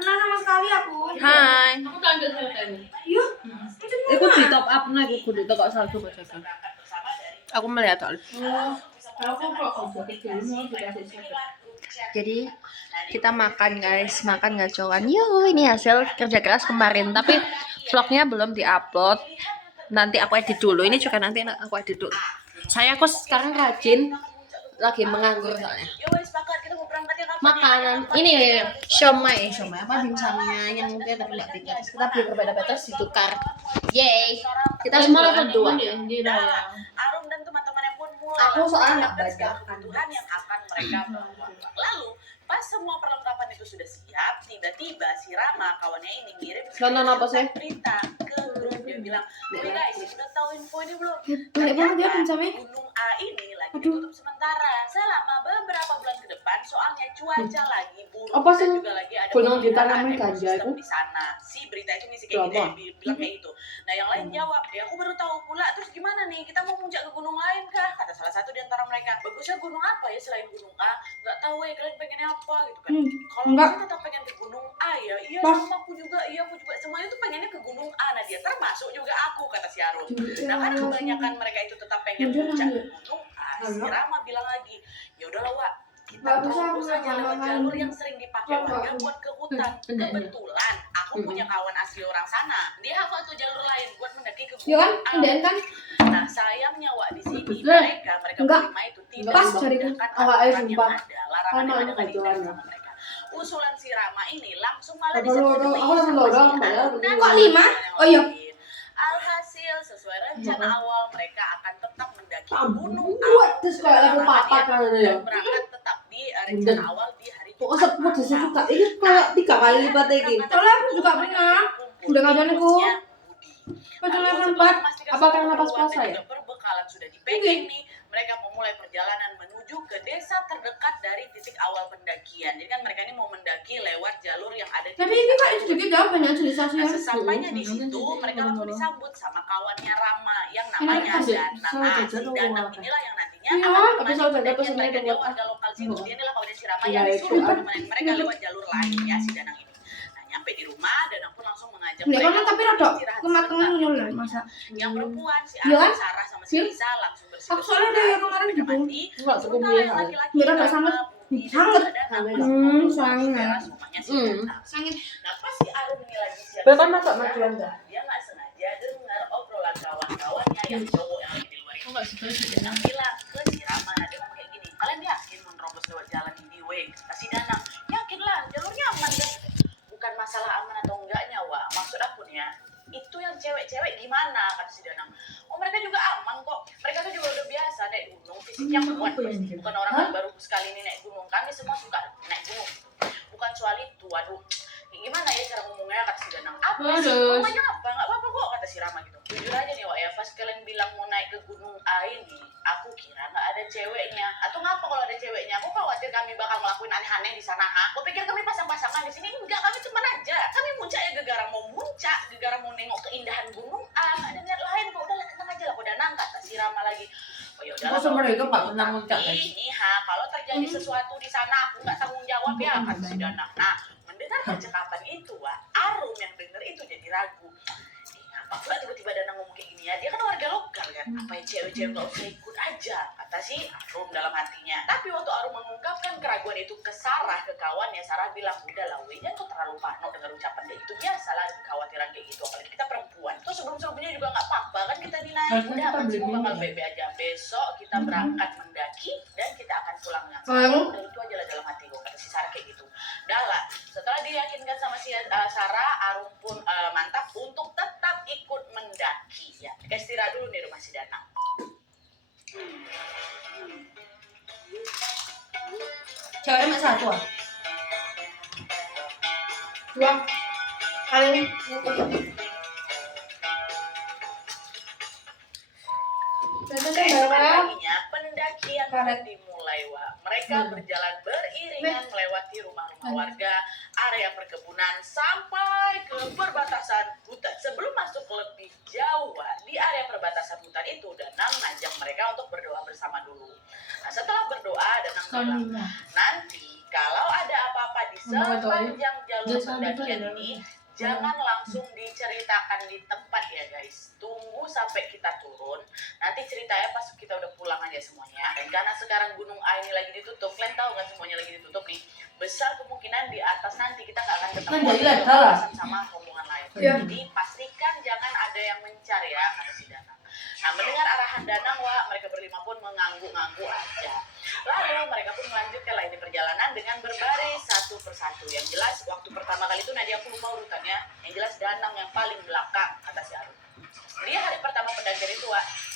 pernah sama sekali aku. Hai. Kamu tampil sama kami. Iya. Aku di top up nih, aku di top up salju kok jaga. Aku melihat soal. Aku kok kecil mau dikasih sakit. Jadi kita makan guys, makan gacoan. Yuk, ini hasil kerja keras kemarin, tapi vlognya belum diupload. Nanti aku edit dulu. Ini juga nanti aku edit dulu. Saya kok sekarang rajin, lagi menganggur soalnya. Makanan ini siomay apa dimsumnya yang mungkin dari Mbak Tika. Kita beli berbeda-beda ditukar. Yay. Kita semua level 2. Arum dan teman-temannya pun mulai Aku soalnya nggak baca kebutuhan yang akan mereka bawa. Lalu pas semua perlengkapan itu sudah siap, tiba-tiba si Rama kawannya ini ngirim Nonton apa sih? berita ke grup. Dia bilang, "Hey guys, udah tahu info ini belum? Balik banget dia dimsumnya. Gunung A ini lagi ditutup sementara selama beberapa bulan ke depan, soalnya cuaca lagi buruk Apa sih? dan juga lagi ada Gunung pemeliharaan ditanami ganja ekosistem itu? di sana." Si berita itu ngisi kayak Coba. gitu, bilang kayak gitu. Nah yang lain jawab, "Ya aku baru tahu pula, terus gimana nih? Kita mau muncak ke gunung lain kah?" Kata salah satu di antara mereka. "Bagusnya gunung apa ya selain gunung A? Nggak tahu ya, kalian pengennya apa?" Gitu kan. Kalau enggak. kita tetap pengen ke gunung A ya, iya Pas. sama aku juga, semuanya tuh pengennya ke gunung A. Nah dia termasuk juga aku, kata si Arum. Nah karena kebanyakan mereka itu tetap pengen muncak ke gunung A, si Rama bilang lagi, "Ya udahlah Wak, kita Nggak bisa, terus aku aja nggak lewat mau. jalur yang sering dipakai warga buat ke hutan. Kebetulan aku punya kawan asli orang sana, dia hafal tuh jalur lain buat mendaki ke Iya kan? gunung A." Kemudian kan Nah sayangnya Wak, di sini mereka Enggak. berlima itu tidak Pas bisa cariku. mendengarkan Awak aturan yang sumpah. ada, larangan yang ada nggak diingat sama mereka. Usulan si Rama ini langsung malah Apa lorong? disetujui Aku sama lorong, si Mbak, ya, Arum dan kok 5? Oh iya. Alhasil sesuai rencana awal mereka akan tetap mendaki gunung Buat Arum terus kayak level 4 kan ya. dan berangkat tetap di rencana awal di hari Kok sepuluh desa juga. Ini kayak 3 kali lipat lagi. Soalnya aku juga pernah. Udah ngajarin aku. Pas level 4. Apa karena pas puasa ya? Perbekalan sudah dipegang nih. Mereka mau mulai perjalanan menuju ke desa terdekat dari titik awal pendakian. Jadi kan mereka ini mau mendaki lewat jalur yang ada di Tapi desa ini kok tersebut. sedikit jauh banyak civilisasi Nah, ya. sesampainya di situ, mereka langsung disambut sama kawannya Rama yang namanya Enak, Danang. Saya Nah, si jajan Danang uang. inilah yang nantinya Iya, akan tapi menemani soal jajan pendakian pesennya mereka. Dia buat warga lokal situ. apa? Dia inilah kawannya si Rama Iya, yang itu disuruh kan. menemani mereka lewat jalur lain ya, si Danang ini. Nah, nyampe di rumah, Danang pun langsung mengajak Enggak kan tapi rada istirahat kemat-kemat sebentar. ngono lho, masa. Yang perempuan si Iya kan? Arum, Sarah sama si Iya. Lisa langsung bersih. Aku soalnya dari kemarin gitu. Enggak cukup Sementara yang biasa. laki-laki Biar nggak Rama, sangat. Budi, dan Sangat. juga Danang Hmm, masih ngobrol di sangat. teras rumahnya si Danang. Sangit. Nah pas si Arum ini lagi siap, Berapa masak majuan dah? dia nggak sengaja dengar obrolan kawan-kawannya yang cowok yang lagi di luar itu. Danang bilang ke si Rama, dia ngomong kayak gini, "Kalian yakin mau nerobos lewat jalan ini, weh?" Kata si Danang, "Yakinlah, jalurnya aman deh." "Bukan masalah aman atau enggaknya, Wak. Maksud aku nih ya, itu yang cewek-cewek gimana?" Kata si Danang. "Oh mereka juga aman kok. Mereka tuh juga udah biasa naik gunung. Fisiknya kuat. Bukan orang yang baru sekali ini naik gunung. Kami semua suka naik gunung. Bukan soal itu. Aduh, gimana ya cara ngomongnya?" Kata si Danang. "Apa sih? Terus? Ngomongnya apa? Nggak apa-apa kok," kata si Rama gitu. "Jujur aja nih Wak ya, pas kalian bilang mau naik ke gunung A ini, aku kira nggak ada ceweknya. Atau ngapa kalau ada ceweknya? Aku khawatir kami bakal ngelakuin aneh-aneh di sana. Aku pikir kami pasang-pasangan di sini. Enggak, kami teman aja. Kami muncak ya gegara mau muncak, gegara mau nengok keindahan gunung A. Nggak ada niat lain kok. Udahlah tenang aja lah, kok Danang," kata si Rama lagi. "Oh ya udahlah. Kok sebenarnya itu nggak pernah muncak, Tapi guys? ini kalau terjadi sesuatu di sana aku nggak tanggung jawab ya," kata si Danang. Nah, mendengar percakapan itu, Wak, Arum yang denger itu jadi ragu. Apa pula tiba-tiba Danang ngomong kayak gini ya? Dia kan warga lokal kan. Apa ya cewek-cewek nggak usah ikut aja, kata si Arum dalam hatinya. Tapi waktu Arum mengungkapkan keraguan itu ke Sarah, ke kawannya, Sarah bilang, "Udahlah, weh, jangan kau terlalu parno dengan ucapan kayak gitu. Biasalah kekhawatiran kayak gitu, apalagi kita perempuan. Terus sebelum-sebelumnya juga nggak apa-apa kan kita dinaik. Harusnya Udah kita kan beli semua minum bakal ya? baik-baik aja. Besok kita berangkat mendaki dan kita akan pulang dengan Oh. selamat." Udah itu aja lah dalam hatiku, kata si Sarah kayak gitu. Dah lah, setelah diyakinkan sama si Sarah, Arum pun mantap untuk tetap ikut mendaki ya. Kita istirahat dulu nih rumah si Danang. Ceweknya mak satu ah. Dua. Kalian Keesokan paginya pendakian pun dimulai, Wak. Mereka berjalan beriringan melewati rumah-rumah warga, area perkebunan sampai ke perbatasan hutan. Sebelum masuk lebih jauh, Wak, di area perbatasan hutan itu Danang ngajak mereka untuk berdoa bersama dulu. Nah, setelah berdoa Danang bilang, "Nanti kalau ada apa-apa di sepanjang jalur Biasa pendakian gitu ya. ini jangan langsung diceritakan di tempat ya guys. Tunggu sampai kita turun. Nanti ceritanya pas kita udah pulang aja semuanya. Dan karena sekarang Gunung A ini lagi ditutup, kalian tahu kan semuanya lagi ditutup nih. Besar kemungkinan di atas nanti kita nggak akan ketemu Nah, jadi dengan lah, kawasan sama rombongan lain. Iya. Jadi pastikan jangan ada yang mencar ya, kata si Danang. Nah, mendengar arahan Danang, mereka berlima pun mengangguk-angguk aja. Lalu mereka pun melanjutkan lagi perjalanan dengan berbaris satu persatu. Yang jelas waktu pertama kali itu Nadia aku lupa urutannya. Yang jelas Danang yang paling belakang, kata si Arum. Dia hari pertama pendakian itu,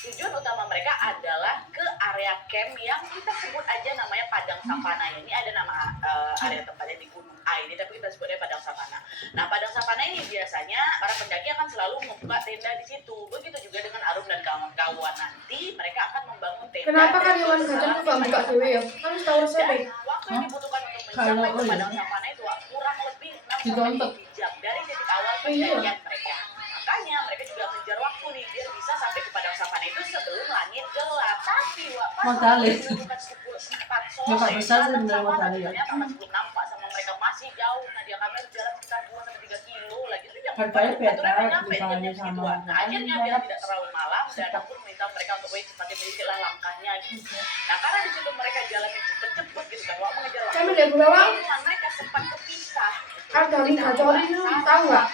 tujuan utama mereka adalah ke area camp yang kita sebut aja namanya Padang Savana. Ini ada nama area tempatnya di Gunung A ini, tapi kita sebutnya Padang Savana. Nah, Padang Savana ini biasanya para pendaki akan selalu membuka tenda di situ. Begitu juga dengan Arum dan kawan-kawan. Nanti mereka akan membangun tenda. Kenapa karyawan gajah tuh gak buka dewe ya? Kan tahu resepnya. Waktu yang dibutuhkan untuk Kalau mencapai ke oh iya. Padang Savana itu kurang lebih 6 Ditonton. sampai 7 jam dari titik awal Oh iya. pendakian mereka. Makanya mereka juga mengejar waktu nih biar bisa sampai ke Padang Savana itu sebelum langit gelap. Tapi pas Matahari. waktu menunjukkan pukul 4 sore, Nggak besar sih Padang bener Savana matahari ya. ternyata masih belum nampak sama mereka, masih jauh. Nah, dia kami harus jalan sekitar 2 sampai 3 kilo lagi. Itu yang Harganya aturan beda, udah nyampe dibanding jam sama segituan. Nah, akhirnya biar kan. tidak terlalu malam dan aku meminta mereka untuk cepatnya milihlah langkahnya gitu. Nah, karena di situ mereka jalannya cepet-cepet gitu kan, mengejar waktu. Kami dari bawah. Hubungan mereka sempat kepisah. Ada Liga Cori itu tahu nggak?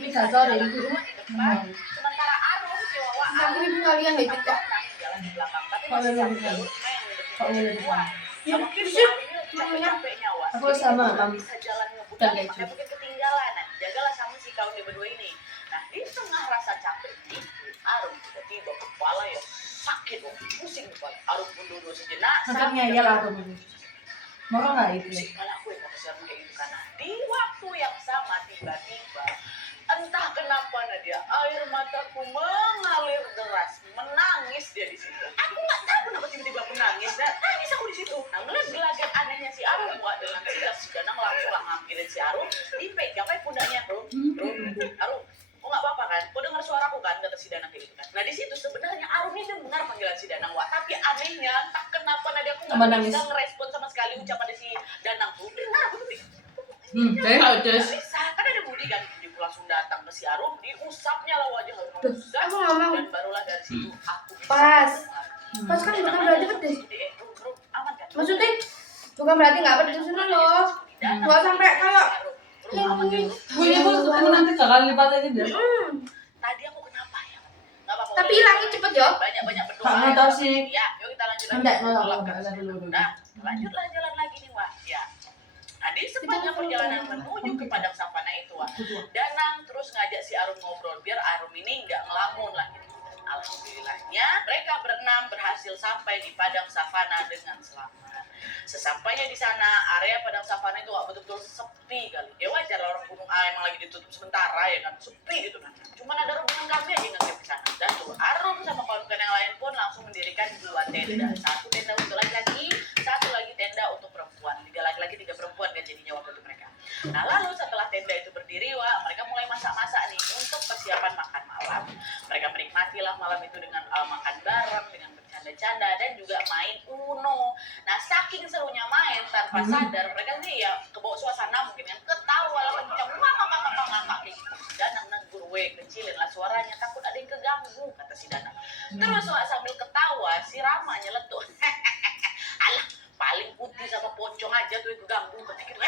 Liga Cori. Sementara Arum si Wawa Aku ibu kalian nggak ikut kok. jalan di belakang, tapi Kalau masih yang satu di jalur cuma yang Kalau yang di mendekati depan. Ya, mungkin si sih. Arum ini capek-capeknya Wak. Aku sama, Jadi, Mam. bisa jalan ngebut Dan makanya kayak mungkin ketinggalan. Nah, jagalah sama si kawan dia berdua ini. Nah, di tengah rasa capek ini Arum tiba-tiba kepala ya sakit, pusing kepala. Arum pun duduk sejenak. Angkatnya ya lah tuh. Marah nggak itu? Pusing kepala aku ya kata si Arum kayak gitu kan. Nah, di waktu yang sama tiba-tiba entah kenapa Nadia, air mataku mengalir deras, menangis dia di situ. Aku nggak tahu kenapa tiba-tiba aku nangis, dan nangis aku di situ. Nah, ngeliat gelagat anehnya si Arum, dengan sigap si Danang langsung lah ngambilin si Arum, dipegang pakai pundaknya, Arum, kok nggak apa-apa kan? Kau dengar suaraku kan? Kata si Danang kayak gitu kan. Nah, di situ sebenarnya Arum ini dengar panggilan si Danang, tapi anehnya entah kenapa Nadia aku nggak bisa ngerespon sama sekali ucapan dari si Danang tuh. Dengar aku tuh. Saya Nggak bisa, kan ada Budi kan, Budi langsung datang ke si Arum, diusapnya lah wajah Arum, Aku nggak mau. dan barulah dari situ aku bisa Pas. mendengar. Pas kan bukan berarti pedes. Rum, aman kan? Maksudnya bukan berarti nggak pedes di sana loh. Nggak sampai kayak ini. Gue pun ketemu nanti kali lipat aja deh. Tadi aku kenapa ya? Nggak apa-apa. Tapi hilangnya cepet ya. Banyak berdoa. Nggak ya. tahu sih. Ya, yuk kita lanjut lagi. Enggak, Pulang enggak, kan. enggak dulu. Nah, lanjutlah jalan lagi nih, Wak. Ya. Nah, di sepanjang perjalanan menuju ke Padang Savana itu, Wak, Danang terus ngajak si Arum ngobrol biar Arum ini nggak ngelamun lagi. Alhamdulillahnya mereka berenam berhasil sampai di Padang Savana dengan selamat. Sesampainya di sana, area Padang Savana itu betul-betul sepi kali. Ya wajar orang Gunung A emang lagi ditutup sementara ya kan, sepi gitu kan. Cuman ada rombongan kami aja yang di sana. Dan tuh Arum sama kawan-kawan yang lain pun langsung mendirikan 2 tenda. 1 tenda untuk laki-laki, 1 lagi tenda untuk perempuan. 3 laki-laki, 3 perempuan kan jadinya waktu itu mereka. Nah, lalu setelah tenda itu berdiri, mereka mulai masak-masak nih untuk persiapan makan malam. Mereka menikmatilah malam itu dengan makan bareng, dengan bercanda-canda dan juga main Uno. Nah, saking serunya main tanpa sadar mereka nih ya kebawa suasana mungkin yang ketawa lah kencang ngakak gitu. Danang negur, kecilin lah suaranya, takut ada yang keganggu, kata si Danang. Terus sambil ketawa si Rama nyeletuk. Alah, paling putih sama pocong aja tuh yang keganggu, kata gitu.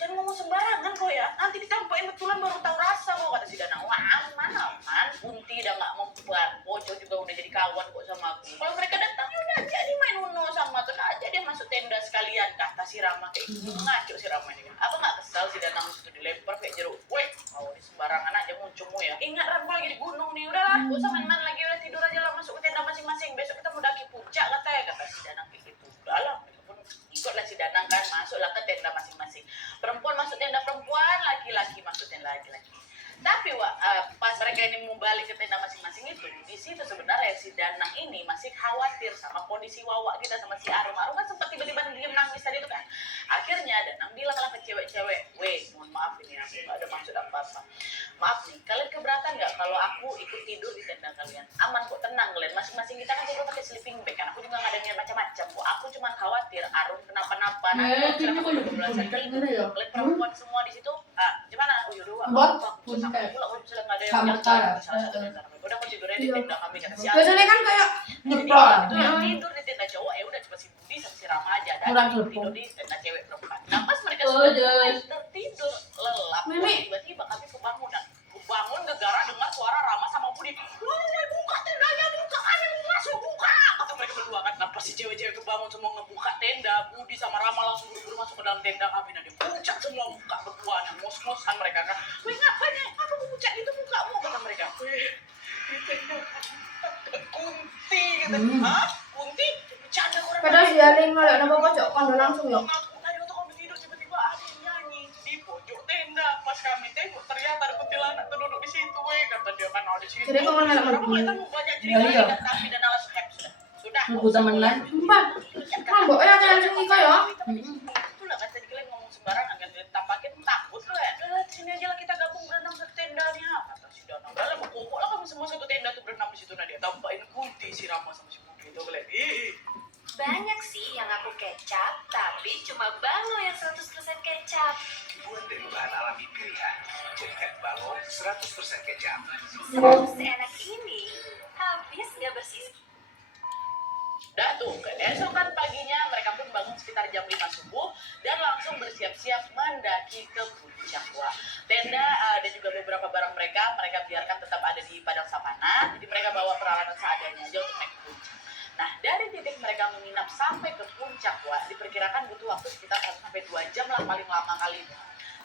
Jangan ngomong sembarangan kok ya, nanti ditampain betulan baru tahu rasa kok, kata si Danang. Wah, aman, Bunti udah gak membuat, Pocong juga udah jadi kawan kok sama aku. Kalau mereka datang, ya udah jadi main Uno sama, terus aja dia masuk tenda sekalian, kata si Rama kayak gitu. Ngaco si Rama ini kan. Apa gak kesal si Danang itu dilempar kayak jeruk. Ini sembarangan aja muncungmu ya. Ingat Ran, gue lagi di gunung nih, udahlah, gak usah main-main lagi, udah tidur aja lah, masuk ke tenda masing-masing. Besok kita mau daki puncak katanya, kata si Danang kayak gitu. Udahlah, ikutlah si Danang kan, masuklah ke tenda masing-masing. Perempuan masuk tenda perempuan, laki-laki masuk tenda laki-laki. Tapi pas mereka ini mau balik ke tenda masing-masing itu, di situ sebenarnya si Danang ini masih khawatir sama kondisi Wawa kita sama si Arum. Arum kan sempat tiba-tiba diam nangis tadi itu kan. Akhirnya Danang bilang lah ke cewek-cewek, mohon maaf ini aku nggak ada maksud apa-apa. maaf nih, kalian keberatan nggak kalau aku ikut tidur di tenda kalian? Aman kok, tenang kalian. Masing-masing kita kan tidur pakai sleeping bag kan. Aku juga nggak ada niat macam-macam kok. Aku cuma khawatir Arum kenapa-napa. Nanti kalau misalkan aku kebablasan tidur, kalian perempuan semua di situ, gimana? Oh yaudah, aku sama pula kalau misalnya nggak ada yang jalan salah satu di antara mereka. Udah aku tidurnya di tenda kami kata si Arum. Biasanya kan kayak Nyeplak. Itu yang tidur di tenda cowok ya udah cuma si Budi sama si Rama aja. Ada Kurang yang tidur di tenda cewek perempuan. Nah pas mereka sudah mulai tertidur lelap, tiba-tiba kami kebangunan. Bangun gegara dengar suara Rama sama Budi. Woi buka tendanya, buka kami mau masuk, buka. Kata mereka berdua kan. Nah pas si cewek-cewek kebangun semua ngebuka tenda, Budi sama Rama langsung buru-buru masuk ke dalam tenda kami. Nah dia puncak semua buka berdua. Nah ngos-ngosan mereka kan. Wih ngapain ya? Apa puncak itu bukamu? Kata mereka. Wih di tenda Kunti kata. Hah? Kunti? Bercanda orang. padahal si Alin malah nama pojok kondo langsung ya. Aku tadi waktu kami tidur tiba-tiba ada yang nyanyi di pojok tenda. Pas kami tengok ternyata ada kuntilanak tuh duduk di situ. Kata dia kan di situ. Jadi kok malah Kenapa kelihatan banyak cerita Iya. dan tapi dan alas sudah. Nunggu temen lain. Sumpah. Mbok ya kayak langsung iko ya. Itulah kan tadi kalian ngomong sembarangan kan tak pakai takut kalian. Udah sini aja lah kita gabung berenam satu tendanya. Kata si Danang. Udah lah berkokok lah kami semua satu tenda tuh berenam di situ. Nah dia tampain Kunti si Rama sama si Budi itu kalian. Banyak sih yang aku kecap, tapi cuma bango yang 100% kecap. Buat dari bahan alami pilihan, jadikan bango 100% kecap. Seenak ini, habis nggak bersih. Dah tuh, keesokan paginya mereka pun bangun sekitar jam 5 subuh dan langsung bersiap-siap mendaki ke puncak. Wah, tenda dan juga beberapa barang mereka biarkan tetap ada di padang savana. Jadi mereka bawa peralatan seadanya aja untuk naik ke puncak. Nah, dari titik mereka menginap sampai ke puncak, wah, diperkirakan butuh waktu sekitar 1 sampai 2 jam lah paling lama kali ini.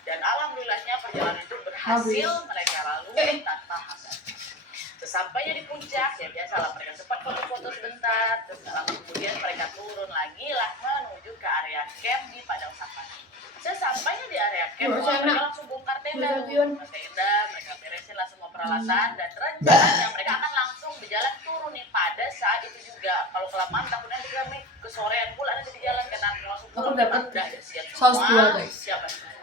Dan alhamdulillahnya perjalanan itu berhasil mereka lalui tanpa hambatan. Sesampainya di puncak, ya biasalah mereka sempat foto-foto sebentar, terus nggak lama kemudian mereka turun lagi lah menuju ke area camp di padang savana. Sesampainya di area camp, mereka langsung bongkar tenda, mereka beresin lah semua peralatan dan rencananya mereka akan langsung berjalan turun nih pada saat itu juga. Kalau kelamaan takutnya nanti kami kesorean pula nanti di jalan karena langsung Aku turun. dapat Udah siap saus semua. dua, guys. Siapa semua.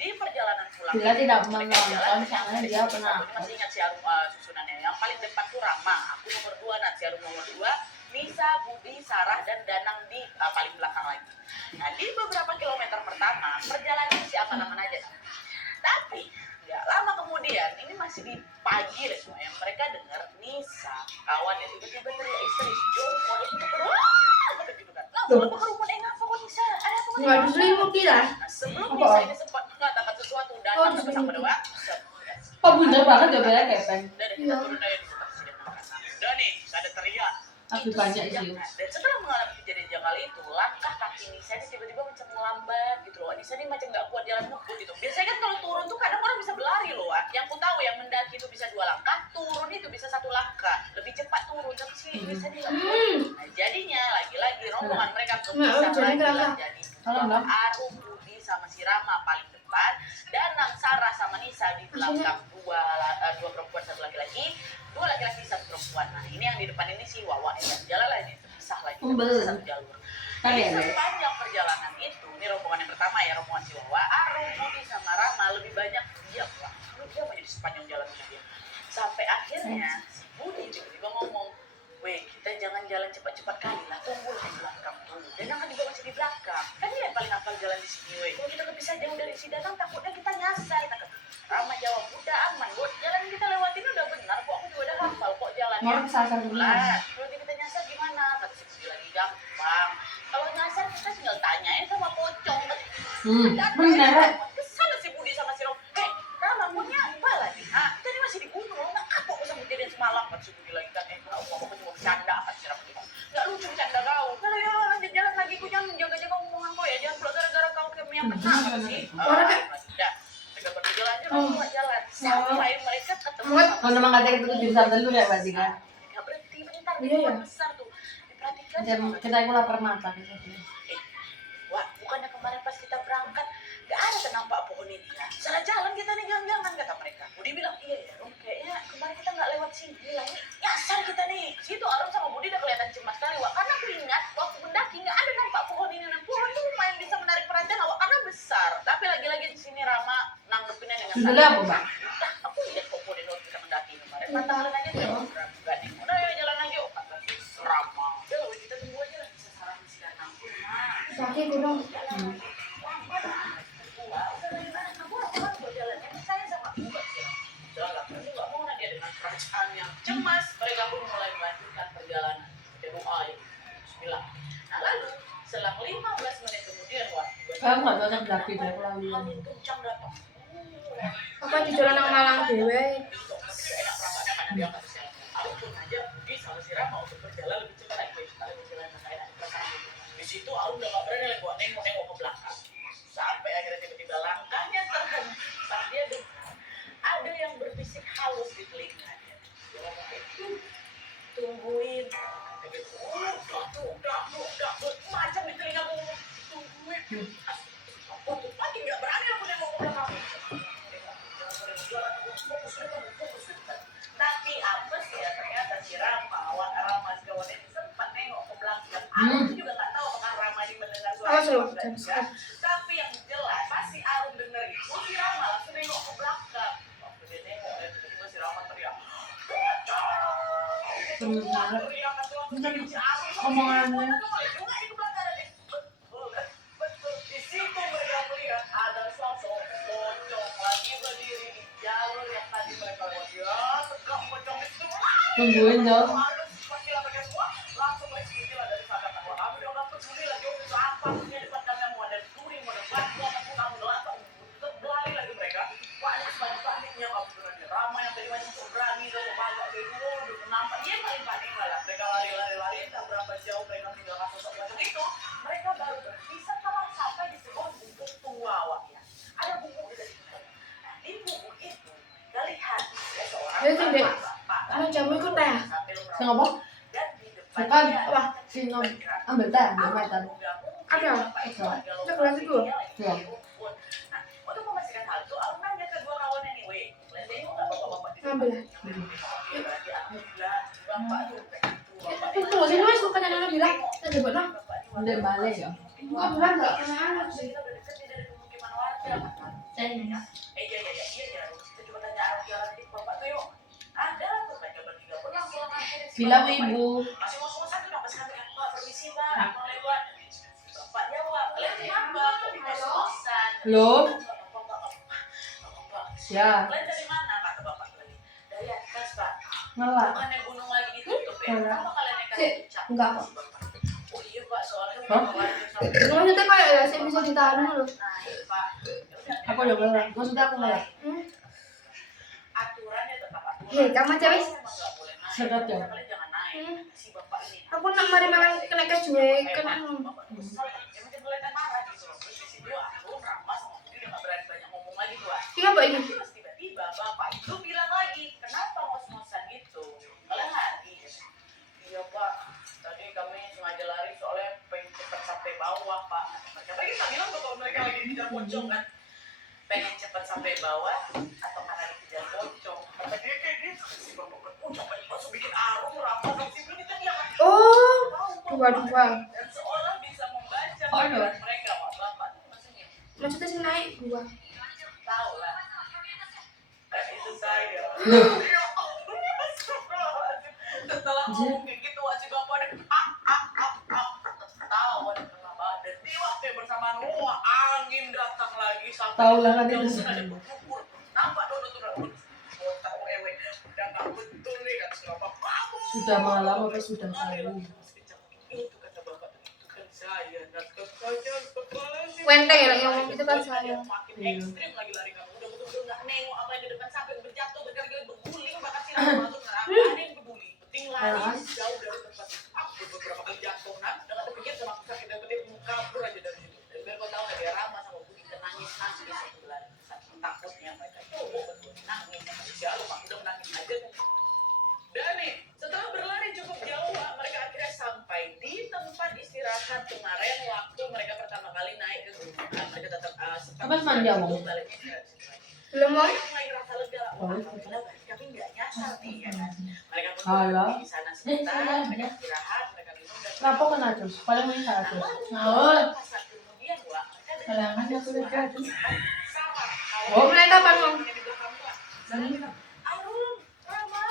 Di perjalanan pulang Bila tidak mereka menonton, jalan, soalnya dia pernah. aku masih ingat si Arum susunannya. Yang paling depan tuh Rama, aku nomor 2, nah si Arum nomor 2, Nisa, Budi, Sarah, dan Danang di paling belakang lagi. Nah di beberapa kilometer pertama perjalanan masih aman-aman aja. Tapi nggak lama kemudian, ini masih di pagi deh semua yang mereka dengar Nisa kawan yang tiba-tiba teriak istri Joko itu kata gitu kan. Langsung ke rumah ngapa kok Nisa? Ada apa Enggak diselimuti lah. Nah, sebelum Nisa ini sempat mengatakan sesuatu dan sama doa. Oh bener banget jawabannya kepeng. Dari kita turun aja di sebelah sini. Udah nih, ada teriak. Tapi Itu banyak sejak- sih. Dan setelah mengalami kejadian janggal itu, langkah kaki Nisa ini tiba-tiba macam melambat gitu loh. Nisa ini macam nggak kuat jalan ngebut gitu. Biasanya kan kalau turun tuh kadang orang bisa berlari loh. Yang ku tahu yang mendaki itu bisa 2 langkah, turun itu bisa 1 langkah. Lebih cepat turun, tapi si Nisa ini nggak kuat. Nah, jadinya lagi-lagi rombongan mereka berpisah jadi lagi kerasa. lah. Jadi Arum, Budi sama si Rama paling depan, Danang, Sarah sama Nisa di belakang, dua perempuan 1 laki-laki, 2 laki-laki 1 perempuan. Nah ini yang di depan ini si Wawa ya, jalan lah ini terpisah lagi, terpisah 1 jalur. Jadi sepanjang perjalanan itu, ini rombongan yang pertama ya, rombongan si Wawa, Arum, Budi sama Rama lebih banyak diam lah, diam aja di sepanjang jalan dia. Sampai akhirnya si Budi tiba-tiba ngomong, weh kita jangan jalan cepat-cepat kali lah, tunggulah di belakang dulu. Danang kan juga masih di belakang, kan dia yang paling hafal jalan di sini weh. Kalau kita kepisah jauh dari si Danang takutnya kita nyasar. Kata Rama jawab, udah aman kok, jalan yang kita lewatin udah benar kok, aku juga udah hafal kok jalannya. Mau kesasar dulu. Kalau kita nyasar gimana? Kata si Budi lagi gampang. Kalau nyasar kita tinggal tanyain sama pocong. Bener. Kesana si Budi sama si Rom. Rama maunya apa lagi? Hah? Kita ini masih di gunung, nggak kapok sama kejadian semalam. Kata si Budi lagi kan, aku cuma bercanda apa sih Rama kita? Nggak lucu bercanda kau. Kalau ya lanjut jalan lagi, kau jangan jaga-jaga omongan kau ya. Jangan pula gara-gara kau kayak yang pecah apa sih? Udah. Mereka berjalan aja, mereka jalan. Sampai mereka ketemu sama Kalau memang kata itu jurusan telur ya pasti kan. mereka berhenti bentar di Iya, pohon ya. besar tuh. Diperhatikan Macam sama kita itu lapar mata gitu. wah, bukannya kemarin pas kita berangkat gak ada nampak pohon ini ya? Salah jalan kita nih, jangan-jangan kata mereka. Budi bilang, iya ya Rum, kayaknya kemarin kita gak lewat sini. Bilang, nih nyasar kita nih. Situ Arum sama Budi udah kelihatan cemas sekali, Wak. Karena aku ingat waktu mendaki gak ada nampak pohon ini. Dan pohon tuh lumayan bisa menarik perhatian Wak, karena besar. Tapi lagi-lagi di sini Rama nanggepinnya dengan Judulnya apa, Bang? Nah, aku lihat batalin aja deh. Enggak nih, udah ya jalan lagi. Oh, kata si Rama. Udah, kita tunggu aja lah. Bisa sarang di sekitar kampung. Sakit gunung. Cemas, mereka pun mulai melanjutkan perjalanan ke doa Bismillah. Nah lalu selang 15 menit kemudian Aku nggak cocok daki deh aku lalu. angin kencang datang. Apa di jalan nang Malang dewe? Enak perasaannya karena dia nggak bisa. Aku pun aja pergi sama si Rama untuk berjalan lebih cepat lagi. Kalau berjalan saya ada perasaan di situ aku udah nggak berani lagi buat nengok ke belakang. Sampai akhirnya tiba-tiba langkahnya terhenti. Pas dia ada yang berbisik halus di telinganya. Tungguin. Udah. Macam di telinga aku ngomong, tungguin. Aku tuh lagi nggak berani aku nengok ke belakang. Tapi apa sih ya, ternyata si Rama sekawan ini sempat nengok ke belakang. Aku juga nggak tahu apakah Rama ini mendengar suara Awas lu, atau enggak. Tapi yang jelas pas si Arum denger itu, si Rama langsung nengok ke belakang. Waktu dia nengok, tiba-tiba si Rama teriak. Benar. Omongannya. Di situ mereka melihat ada sosok pocong lagi berdiri di jalur yang tadi mereka lewati. Ya, tegak pocong itu. Tungguin dong. Langsung mereka gila dari sana. Kami udah nggak peduli lagi itu apa punya depan kami mau ada duri mau ada batu apapun kamu gelap berlari lagi mereka. Paniknya kamu berani. Rama yang tadi masih berani tuh banyak dari dulu nampak dia paling panik malah. Mereka lari tak berapa jauh mereka meninggalkan sosok pocong itu. Mereka baru berpisah setelah sampai di sebuah bukit tua ya. Ada bukit di situ. Nah, di bukit itu kita lihat ada seorang Ayo, Tinde. bapak. Anu jamu ikut teh. Sing apa? Dan di Bukan. depannya Wah, Sing ambil teh, ambil metan. ada. Cek gelas itu. Iya. Nah, untuk memastikan hal itu, aku nanya ke dua kawannya nih, weh, lihat nggak bapak-bapak di Ambil. Ya, berarti alhamdulillah, bapak tuh kayak gitu, bapak Itu sini wes bukan yang Nana bilang. Kita coba nah. Udah balik ya. Bukan bilang enggak kena anak sih. kita udah deket nih dari pemukiman warga. Iya. Iya. Kita coba tanya arah jalan di bapak tuh yuk. Ada tuh mereka bertiga pulang pulang akhirnya. Bilang ibu. Masih ngos-ngosan tuh pas kata Pak permisi Pak, mau lewat. Bapak jawab, kalian kenapa? Kok di kos-kosan? Loh? Bapak. Ya. Kalian dari mana kata bapak tadi? Dari atas Pak. Ngelak. Bukannya gunung lagi ditutup ya? Mana? Kenapa kalian naik Cik, puncak? enggak, Pak. Oh iya Pak, soalnya Hah? Maksudnya kayak ya sih bisa ditahan dulu. naik Pak. Aku udah ngelak. Maksudnya aku ngelak. Aturannya tetap aturan. Hei, kamu aja wes. Emang nggak boleh naik. Sedot ya? Kalian jangan naik. Si bapak ini. Aku nak mari makan kena kejuwe kena. Bapak tuh kesel. Ya mungkin kelihatan marah gitu loh. Terus di situ aku Rama sama Budi udah nggak berani banyak ngomong lagi tuh. Iya, Mbak ini. Terus tiba-tiba bapak itu bilang lagi, kenapa ngos-ngosan gitu? Kalian lari. Iya Pak, tadi kami sengaja lari soalnya pengen cepat sampai bawah Pak. Mereka tadi tak bilang tuh kalau mereka lagi dikejar pocong kan. Pengen cepat sampai bawah atau karena dikejar pocong. Kata dia kayak gitu. Si bapak pocong langsung bikin arung rapat dan si Budi tadi yang Oh, tahu dua. dan seolah bisa membaca Oh, iya. pikiran mereka Pak. Bapak tuh maksudnya Maksudnya sih naik dua. tahu lah. Itu saya. Setelah ngomong kayak gitu, si bapak ada tahu ada tengah badan. Tiba-tiba bersamaan, wah angin datang lagi. Tahu lah kan itu. Nampak donut. Tahu ewe, udah nggak betul nih kan si bapak. Sudah malam apa sudah pagi? Itu kata bapak, itu kan saya. Dan katanya Wenteng ya yang ngomong itu kan saya. makin ekstrim lagi lari kamu. Udah betul-betul nggak nengok apa yang di depan sampai berjatuh berkali-kali berguling bahkan sih nggak ada yang peduli. Penting lari jauh dari tempat. Aku beberapa kali jatuh udah nggak terpikir sama aku sakit dan penting kabur aja dari situ. Dan biar kau tahu ada Rama sama Budi nangis di sebelah takutnya mereka itu betul nangis. Jauh mak udah menangis aja. Dan nih setelah berlari cukup jauh mereka akhirnya sampai di tempat istirahat kemarin waktu mereka pertama kali naik ke gunung. Mereka tetap Apa manja, Bang? Belum mau. mereka mulai ngerasa lega. Kami nggak nyasar nih ya kan. Mereka pun Halo. di sana sebentar, mereka istirahat, mereka minum dan Kenapa kena terus? Paling main salah terus. Nah, pas saat kemudian Wak, mereka dengar Halangan ada aku udah suara jatuh. sarang. Oh. Mulai kapan mau? Yang di belakang Wak. Arum, Rama.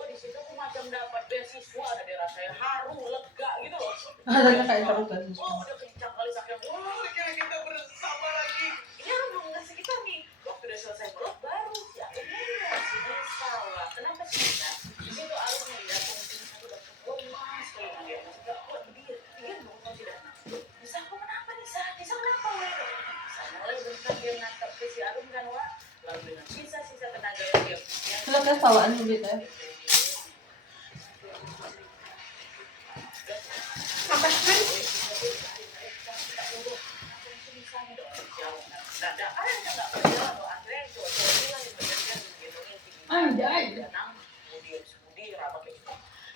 wah di situ aku macam dapat beasiswa, ada dia rasanya haru, lega gitu loh. Ada kayak interogasi. Oh udah kencang kali sakit, wah kira kita bersama lagi. Ini orang belum ngasih kita nih, waktu udah selesai meluk baru ya ini si Nisa lah. Kenapa sih Nisa? Di situ Arun melihat mungkin satu dokter, oh mas kalau dia juga kok dia dong masih datang. Nisa kok kenapa Nisa? Nisa kenapa weh? Nisa mulai bentar dia natap ke si Arun kan wah, lalu dengan sisa-sisa tenaga yang dia punya. Itu kayak bawaan gitu ya. Apa sih?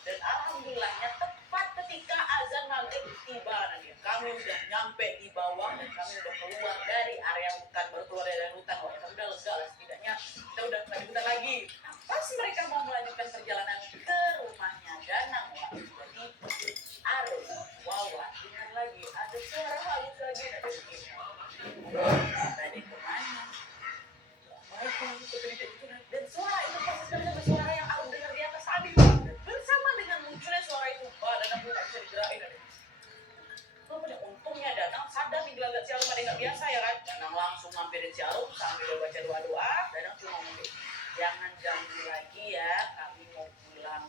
Dan alhamdulillahnya tepat ketika azan maghrib tiba Nadia, kami udah nyampe di bawah dan kami udah keluar dari area hutan, baru keluar dari hutan, wah kami udah lega lah setidaknya kita udah nggak di hutan lagi. Pas mereka mau melanjutkan perjalanan ke rumahnya Danang, wah jadi Arun, Wawa dengar lagi ada suara halus lagi dari sini. Tadi kemana? Dan suara itu persis dengan suara yang Arun dengar di atas tadi. Bersama dengan munculnya suara itu, Danang pun nggak bisa digerakin. Lo punya untungnya Danang sadar di gelagat si Arun ada nggak biasa ya kan? Danang langsung mampirin si Arun sambil baca doa-doa. Danang cuma ngomong, jangan ganggu lagi ya, kami mau pulang.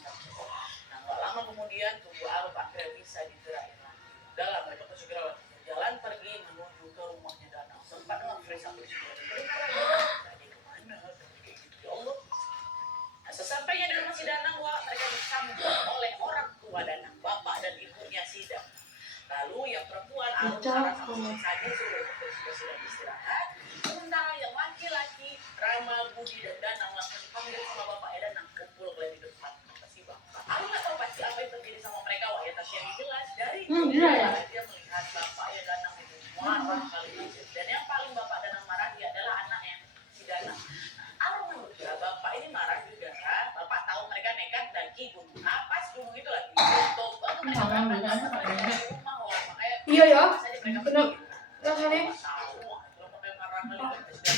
Nah nggak lama kemudian tubuh Arun akhirnya bisa digerakin lagi. Dalam mereka tuh segera jalan pergi menuju ke rumahnya Danang. Sempat nge-freeze sampai segera. Tadi kemana? Ya Allah. Nah, sesampainya di rumah si Danang, wah mereka disambut oleh orang tua Danang, bapak dan ibunya si Danang. Lalu yang perempuan Arun Sarah sama Sadi sudah sedang istirahat. Sementara yang laki-laki Rama, Budi dan Danang langsung dipanggil sama bapaknya Danang kumpul di depan si bapak. Arun nggak tahu pasti apa yang terjadi sama mereka, wah ya tapi yang jelas dari Iya ya. dia melihat bapaknya Danang itu marah kali ini. Dan yang paling bapak Danang marah dia adalah anaknya si Danang. Arun menduga bapak ini marah juga kan. Bapak tahu mereka nekat daki gunung. Apa gunung itu lagi? Tutup banget mereka berangkat dari rumah wah makanya. Iya ya. Saja mereka Benar. pergi. Rasanya. Tahu, kalau pakai marah kali kan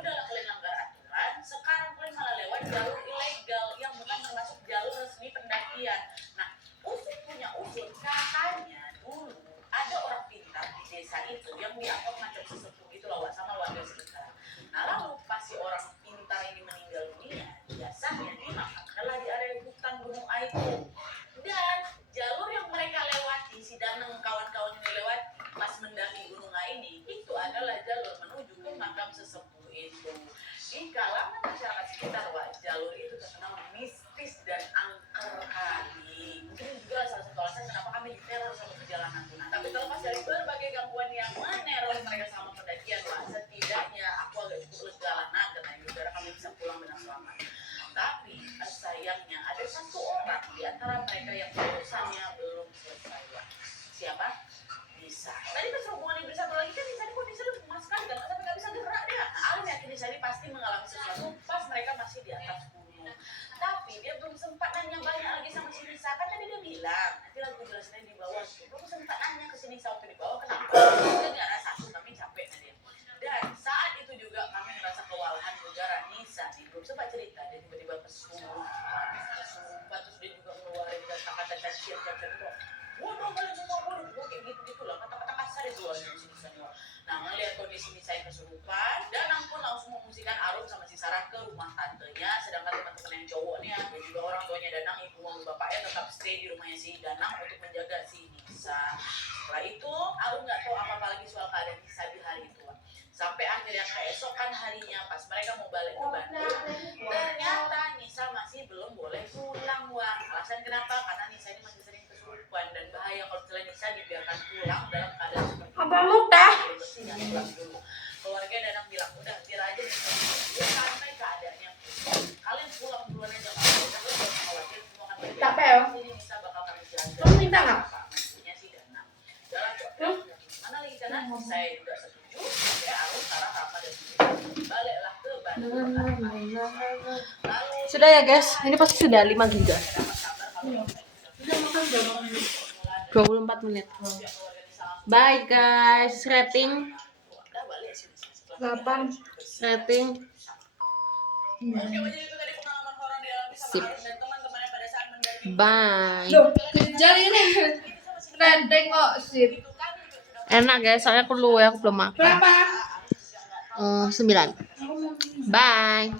udahlah kalian langgar aturan. Sekarang kalian malah lewat jalur ilegal yang bukan termasuk jalur resmi pendakian. Nah, usul punya usul katanya dulu ada orang pintar di desa itu yang dianggap macam sesepuh itu loh sama warga sekitar. Nah lalu pas si orang pintar ini meninggal dunia, biasanya dimakamkanlah di area hutan Gunung Aitu. Dan jalur yang mereka lewati, si Danang kawan-kawan yang lewati pas mendaki Gunung ini, itu adalah jalur menuju ke makam sesepuh itu. Di kalangan masyarakat sekitar, wah jalur itu terkenal mistis dan angker kali. Mungkin juga salah satu alasan kenapa kami diteror sama perjalanan Nah, tapi terlepas dari berbagai gangguan yang meneror mereka sama pendakian, wah setidaknya aku agak cukup lega lah nah, karena saudara kami bisa pulang dengan selamat. Tapi sayangnya ada satu orang di antara mereka yang urusannya belum selesai. Wah, siapa? Nisa. Tadi pas hubungannya bersatu lagi kan Nisa ini kondisi lebih emas sekali kan sampai nggak bisa gerak dia. Nah, Arun yakin Nisa ini pasti mengalami sesuatu pas mereka masih di atas gunung. Tapi dia belum sempat nanya banyak lagi sama si Nisa kan tadi dia bilang nanti lagu jelasnya di bawah. Belum sempat nanya ke si Nisa waktu di bawah kenapa? Dia nggak rasa satu kami capek tadi. Dan saat itu juga kami merasa kewalahan gara Nisa nih belum sempat cerita dia tiba-tiba kesurupan terus dia juga ngeluarin kata-kata cacian itu. Waduh kalian semua waduh kayak gitu lah kata-kata kasar itu luar biasa. Nah ngelihat kondisi Nisa yang kesurupan, Danang pun langsung mengungsikan Arun sama si Sarah ke rumah tantenya, sedangkan teman-teman yang cowoknya dan juga orang tuanya Danang, ibu dan bapaknya tetap stay di rumahnya si Danang untuk menjaga si Nisa. Setelah itu Arun nggak tahu apa-apa lagi soal keadaan Nisa di hari itu. Sampai akhirnya keesokan harinya pas mereka mau balik ke Bandung, ternyata Nisa masih belum boleh pulang wah. Alasan kenapa? Karena Nisa ini masih sering kesurupan dan bahaya kalau misalnya Nisa dibiarkan pulang dalam keadaan seperti itu. Apa mudah? Keluarga Danang bilang udah biar aja Nisa sampai keadaannya pulih. Kalian pulang duluan aja nggak apa-apa. Kalian jangan khawatir semua akan baik. Capek ya? Jadi Nisa bakal kami jaga. Kamu minta nggak? Punya si Danang. Jalan mana lagi karena saya juga setuju. Ya Arun Sarah Rama dan baliklah ke Bandung. Lalu Sudah ya guys, ini pasti sudah 5 giga. 24 menit. Bye guys, rating 8. rating Oke, jadi itu tadi pengalaman horor dialami sama Sip. Arun dan teman-teman Bye. Loh, kejar ini. Rendeng kok sip. Enak guys, soalnya aku belum makan. Berapa? 9. Bye.